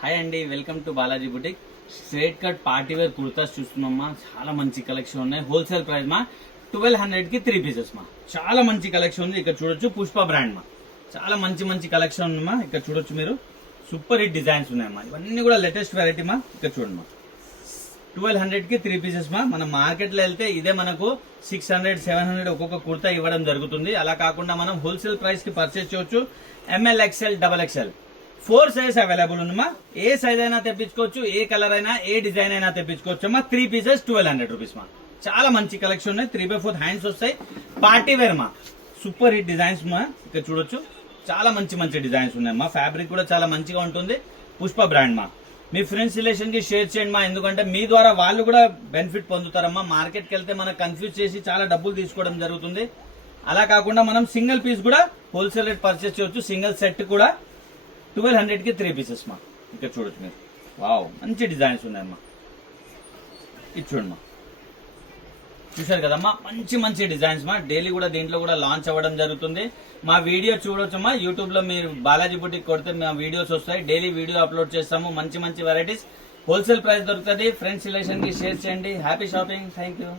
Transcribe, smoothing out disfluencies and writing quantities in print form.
Hi అండి, welcome to Balaji boutique. Straight cut party wear kurtas చూస్తున్నామా. చాలా మంచి కలెక్షన్ ఉన్నాయి. హోల్సేల్ ప్రైస్ మా 1200 కి 3 పీసెస్ మా. చాలా మంచి కలెక్షన్ ఉంది. ఇక్కడ చూడొచ్చు, పుష్ప బ్రాండ్ మా. చాలా మంచి మంచి కలెక్షన్ ఉందమ్మా. ఇక్కడ చూడొచ్చు మీరు, సూపర్ హిట్ డిజైన్స్ ఉన్నాయమ్మా. ఇవన్నీ కూడా లేటెస్ట్ వెరైటీ మా. ఇక్కడ చూడండి మా, 1200 కి 3 పీసెస్ మా. మనం మార్కెట్ లో వెళ్తే ఇదే మనకు 600, 700 ఒక్కొక్క కుర్తా ఇవ్వడం జరుగుతుంది. అలా కాకుండా మనం హోల్సేల్ ప్రైస్ కి పర్చేస్ చేయొచ్చు. ML, XL, XXL 4 size available ఉందమ్మా. ఏ సైజ్ అయినా తెప్పించుకోవచ్చు, ఏ కలర్ అయినా, ఏ డిజైన్ అయినా తెప్పించుకోవచ్చు అమ్మా. 3 పీసెస్ 1200 రూపీస్ మా. చాలా మంచి కలెక్షన్ ఉన్నాయి. 3/4 హ్యాండ్స్ వస్తాయి. పార్టీ వేర్ మా, సూపర్ హిట్ డిజైన్స్ మా. ఇక్కడ చూడొచ్చు, చాలా మంచి మంచి డిజైన్స్ ఉన్నాయమ్మా. ఫ్యాబ్రిక్ కూడా చాలా మంచిగా ఉంటుంది. పుష్ప బ్రాండ్ మా. మీ ఫ్రెండ్స్ రిలేషన్ కి షేర్ చేయండి మా. ఎందుకంటే మీ ద్వారా వాళ్ళు కూడా బెనిఫిట్ పొందుతారమ్మా. మార్కెట్కి వెళ్తే మనకు కన్ఫ్యూజ్ చేసి చాలా డబ్బులు తీసుకోవడం జరుగుతుంది. అలా కాకుండా మనం సింగిల్ పీస్ కూడా హోల్సేల్ రేట్ పర్చేస్ చేయొచ్చు. సింగిల్ సెట్ కూడా 1200 కి 3 పీసెస్ మా. ఇక్కడ చూడొచ్చు మీరు, వావ్, మంచి డిజైన్స్ ఉన్నాయమ్మా. ఇది చూడమ్మా, చూశారు కదమ్మా, మంచి మంచి డిజైన్స్ మా. డైలీ కూడా దీంట్లో కూడా లాంచ్ అవ్వడం జరుగుతుంది. మా వీడియో చూడొచ్చమ్మా. యూట్యూబ్ లో మీరు బాలాజీ బుటిక్ కొడితే మా వీడియోస్ వస్తాయి. డైలీ వీడియో అప్లోడ్ చేస్తాము. మంచి మంచి వెరైటీస్ హోల్సేల్ ప్రైస్ దొరుకుతుంది. ఫ్రెండ్స్ రిలేషన్ కి షేర్ చేయండి. Happy shopping. Thank you.